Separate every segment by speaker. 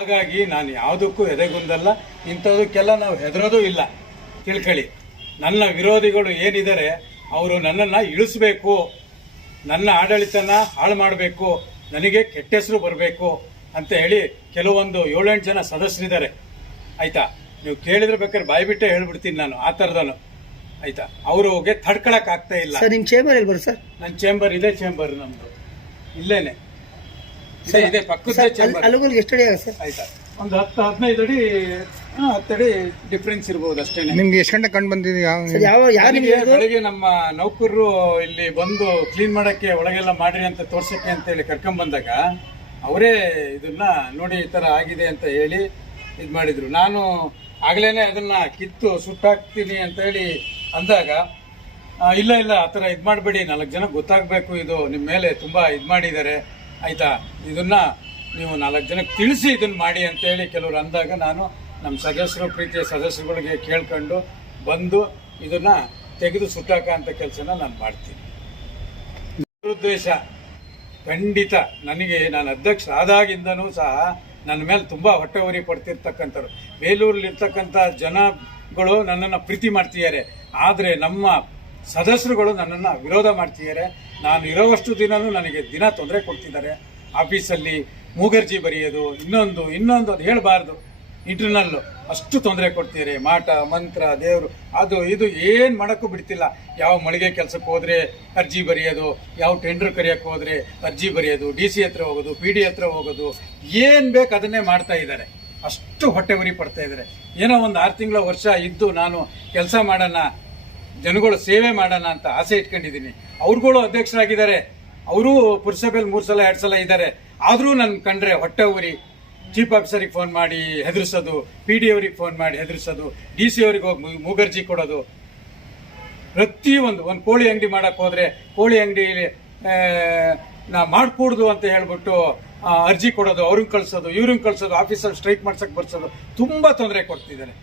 Speaker 1: ಹಾಗಾಗಿ ನಾನು ಯಾವುದಕ್ಕೂ ಎದೆಗುಂದಲ್ಲ ಇಂಥದಕ್ಕೆಲ್ಲ ನಾವು ಹೆದರೋದು ಇಲ್ಲ. ತಿಳ್ಕೊಳ್ಳಿ. ನನ್ನ ವಿರೋಧಿಗಳು ಏನಿದ್ದಾರೆ ಅವರು ನನ್ನನ್ನು ಇಳಿಸ್ಬೇಕು. ನನ್ನ ಆಡಳಿತನ ಹಾಳು ಮಾಡಬೇಕು. ನನಗೆ ಕೆಟ್ಟ ಹೆಸರು ಬರಬೇಕು ಅಂತ ಹೇಳಿ ಕೆಲವೊಂದು ಏಳೆಂಟು ಜನ ಸದಸ್ಯರಿದ್ದಾರೆ. ಆಯಿತಾ? ನೀವು ಕೇಳಿದ್ರೆ ಬೇಕಾದ್ರೆ ಬಾಯಿ ಬಿಟ್ಟೆ ಹೇಳ್ಬಿಡ್ತೀನಿ ನಾನು ಆ ಥರದನು. ಆಯ್ತಾ? ಅವ್ರಿಗೆ ತಡ್ಕೊಳಕ್ಕಾಗ್ತಾ ಇಲ್ಲ.
Speaker 2: ನಿಮ್ಮ ಚೇಂಬರ್ ಎಲ್ಲಿ ಬರ್ ಸರ್?
Speaker 1: ನನ್ನ ಚೇಂಬರ್ ಇದೇ ಚೇಂಬರ್ ನಮ್ಮದು ಇಲ್ಲೇನೆ. ಇದೆ ಇದೆ ಪಕ್ಕದ
Speaker 2: ಅಲ್ಲುಗಳಿಗೆ ಎಷ್ಟು ಅಡಿ ಆಗುತ್ತೆ ಸರ್?
Speaker 1: ಆಯ್ತಾ? ಒಂದು ಹತ್ತು ಹದಿನೈದು ಅಡಿ ಹತ್ತು ಅಡಿ ಡಿಫ್ರೆನ್ಸ್ ಇರ್ಬೋದು ಅಷ್ಟೇನೆ.
Speaker 3: ನಿಮ್ಗೆ ಎಷ್ಟು ಗಂಟೆ ಕಂಡು ಬಂದಿದ್ದು ಯಾವ
Speaker 2: ಸರ್ ಯಾವ ಯಾರು ನಿಮ್ಗೆ?
Speaker 1: ಬೆಳಿಗ್ಗೆ ನಮ್ಮ ನೌಕರರು ಇಲ್ಲಿ ಬಂದು ಕ್ಲೀನ್ ಮಾಡಕ್ಕೆ ಒಳಗೆಲ್ಲ ಮಾಡ್ರಿ ಅಂತ ತೋರ್ಸಕ್ಕೆ ಅಂತ ಹೇಳಿ ಕರ್ಕೊಂಡ್ ಬಂದಾಗ ಅವರೇ ಇದನ್ನ ನೋಡಿ ಈ ತರ ಆಗಿದೆ ಅಂತ ಹೇಳಿ ಇದು ಮಾಡಿದ್ರು. ನಾನು ಆಗ್ಲೇನೆ ಅದನ್ನ ಕಿತ್ತು ಸುಟ್ಟಾಕ್ತೀನಿ ಅಂತ ಹೇಳಿ ಅಂದಾಗ ಆ, ಇಲ್ಲ ಇಲ್ಲ ಆ ಥರ ಇದು ಮಾಡಬೇಡಿ. ನಾಲ್ಕು ಜನ ಗೊತ್ತಾಗಬೇಕು ಇದು. ನಿಮ್ಮ ಮೇಲೆ ತುಂಬ ಇದು ಮಾಡಿದ್ದಾರೆ. ಆಯ್ತಾ? ಇದನ್ನ ನೀವು ನಾಲ್ಕು ಜನಕ್ಕೆ ತಿಳಿಸಿ ಇದನ್ನ ಮಾಡಿ ಅಂತ ಹೇಳಿ ಕೆಲವರು ಅಂದಾಗ ನಾನು ನಮ್ಮ ಸದಸ್ಯರು, ಪ್ರೀತಿಯ ಸದಸ್ಯರುಗಳಿಗೆ ಕೇಳ್ಕೊಂಡು ಬಂದು ಇದನ್ನ ತೆಗೆದು ಸುಟ್ಟಾಕ ಅಂತ ಕೆಲಸನ ನಾನು ಮಾಡ್ತೀನಿ. ದುರುದ್ದೇಶ. ಖಂಡಿತ ನನಗೆ ನಾನು ಅಧ್ಯಕ್ಷ ಆದಾಗಿಂದನೂ ಸಹ ನನ್ನ ಮೇಲೆ ತುಂಬ ಹೊಟ್ಟೆ ಉರಿ ಪಡ್ತಿರ್ತಕ್ಕಂಥವ್ರು. ಬೇಲೂರಲ್ಲಿರ್ತಕ್ಕಂಥ ಜನಗಳು ನನ್ನನ್ನು ಪ್ರೀತಿ ಮಾಡ್ತಿದ್ದಾರೆ. ಆದರೆ ನಮ್ಮ ಸದಸ್ಯರುಗಳು ನನ್ನನ್ನು ವಿರೋಧ ಮಾಡ್ತಿದ್ದಾರೆ. ನಾನು ಇರೋವಷ್ಟು ದಿನವೂ ನನಗೆ ದಿನ ತೊಂದರೆ ಕೊಡ್ತಿದ್ದಾರೆ. ಆಫೀಸಲ್ಲಿ ಮೂಗರ್ಜಿ ಬರೆಯೋದು, ಇನ್ನೊಂದು ಇನ್ನೊಂದು ಅದು ಹೇಳಬಾರ್ದು. ಇಂಟರ್ನಲ್ಲು ಅಷ್ಟು ತೊಂದರೆ ಕೊಡ್ತೀರಿ ಮಾಟ, ಮಂತ್ರ, ದೇವರು, ಅದು, ಇದು ಏನು ಮಾಡೋಕ್ಕೂ ಬಿಡ್ತಿಲ್ಲ. ಯಾವ ಮಳಿಗೆ ಕೆಲಸಕ್ಕೆ ಹೋದರೆ ಅರ್ಜಿ ಬರೆಯೋದು, ಯಾವ ಟೆಂಡರ್ ಕರೆಯೋಕ್ಕೆ ಹೋದರೆ ಅರ್ಜಿ ಬರೆಯೋದು, ಡಿ ಸಿ ಹತ್ರ ಹೋಗೋದು, ಪಿ ಡಿ ಹತ್ರ ಹೋಗೋದು, ಏನು ಬೇಕು ಅದನ್ನೇ ಮಾಡ್ತಾ ಇದ್ದಾರೆ. ಅಷ್ಟು ಹೊಟ್ಟೆ ಉರಿ ಪಡ್ತಾ ಇದ್ದಾರೆ. ಏನೋ ಒಂದು ಆರು ತಿಂಗಳ ವರ್ಷ ಇದ್ದು ನಾನು ಕೆಲಸ ಮಾಡೋಣ ಜನಗಳು ಸೇವೆ ಮಾಡೋಣ ಅಂತ ಆಸೆ ಇಟ್ಕೊಂಡಿದ್ದೀನಿ. ಅವ್ರುಗಳು ಅಧ್ಯಕ್ಷರಾಗಿದ್ದಾರೆ. ಅವರು ಪುರಸಭೆಯಲ್ಲಿ ಮೂರು ಸಲ, ಎರಡು ಸಲ ಇದ್ದಾರೆ. ಆದರೂ ನನ್ನ ಕಂಡ್ರೆ ಹೊಟ್ಟೆ ಉರಿ. ಚೀಫ್ ಆಫೀಸರಿಗೆ ಫೋನ್ ಮಾಡಿ ಹೆದರ್ಸೋದು, ಪಿ ಡಿ ಅವ್ರಿಗೆ ಫೋನ್ ಮಾಡಿ ಹೆದರ್ಸೋದು, ಡಿ ಸಿ ಅವ್ರಿಗೆ ಹೋಗಿ ಮೂಗರ್ಜಿ ಕೊಡೋದು. ಪ್ರತಿಯೊಂದು ಒಂದು ಕೋಳಿ ಅಂಗಡಿ ಮಾಡೋಕ್ಕೆ ಹೋದರೆ ಕೋಳಿ ಅಂಗಡಿ ನಾ ಮಾಡಿಕೂಡ್ದು ಅಂತ ಹೇಳ್ಬಿಟ್ಟು ಅರ್ಜಿ ಕೊಡೋದು ಅವ್ರಿಗೆ ಕಳಿಸೋದು ಇವ್ರಿಗೆ ಕಳಿಸೋದು, ಆಫೀಸಲ್ಲಿ ಸ್ಟ್ರೈಕ್ ಮಾಡ್ಸೋಕ್ಕೆ ಬರ್ಸೋದು, ತುಂಬ ತೊಂದರೆ ಕೊಡ್ತಿದ್ದಾರೆ.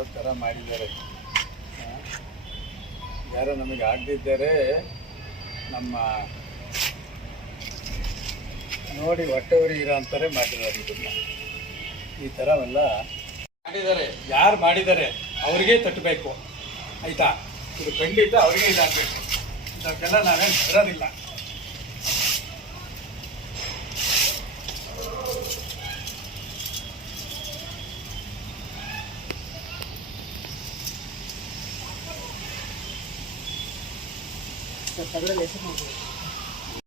Speaker 1: ಯಾವ ಥರ ಮಾಡಿದ್ದಾರೆ? ಯಾರೋ ನಮಗೆ ಆಗದಿದ್ದರೆ ನಮ್ಮ ನೋಡಿ ಹೊಟ್ಟೆವರಿ ಇರೋ ಅಂತಾರೆ ಮಾಡಿರೋದು ಇದನ್ನ ಈ ಥರವೆಲ್ಲ ಮಾಡಿದ್ದಾರೆ. ಯಾರು ಮಾಡಿದ್ದಾರೆ? ಅವ್ರಿಗೆ ತಟ್ಟಬೇಕು. ಆಯಿತಾ? ಇದು ಖಂಡಿತ ಅವ್ರಿಗೆ ಇದಾಗಬೇಕು. ಇದಕ್ಕೆಲ್ಲ ನಾನೇನು ಬರೋದಿಲ್ಲ.
Speaker 2: ಸರ್ ತಗಡಲ್ಲಿ ಹೆಸರು ಮಾಡ್ಬೋದು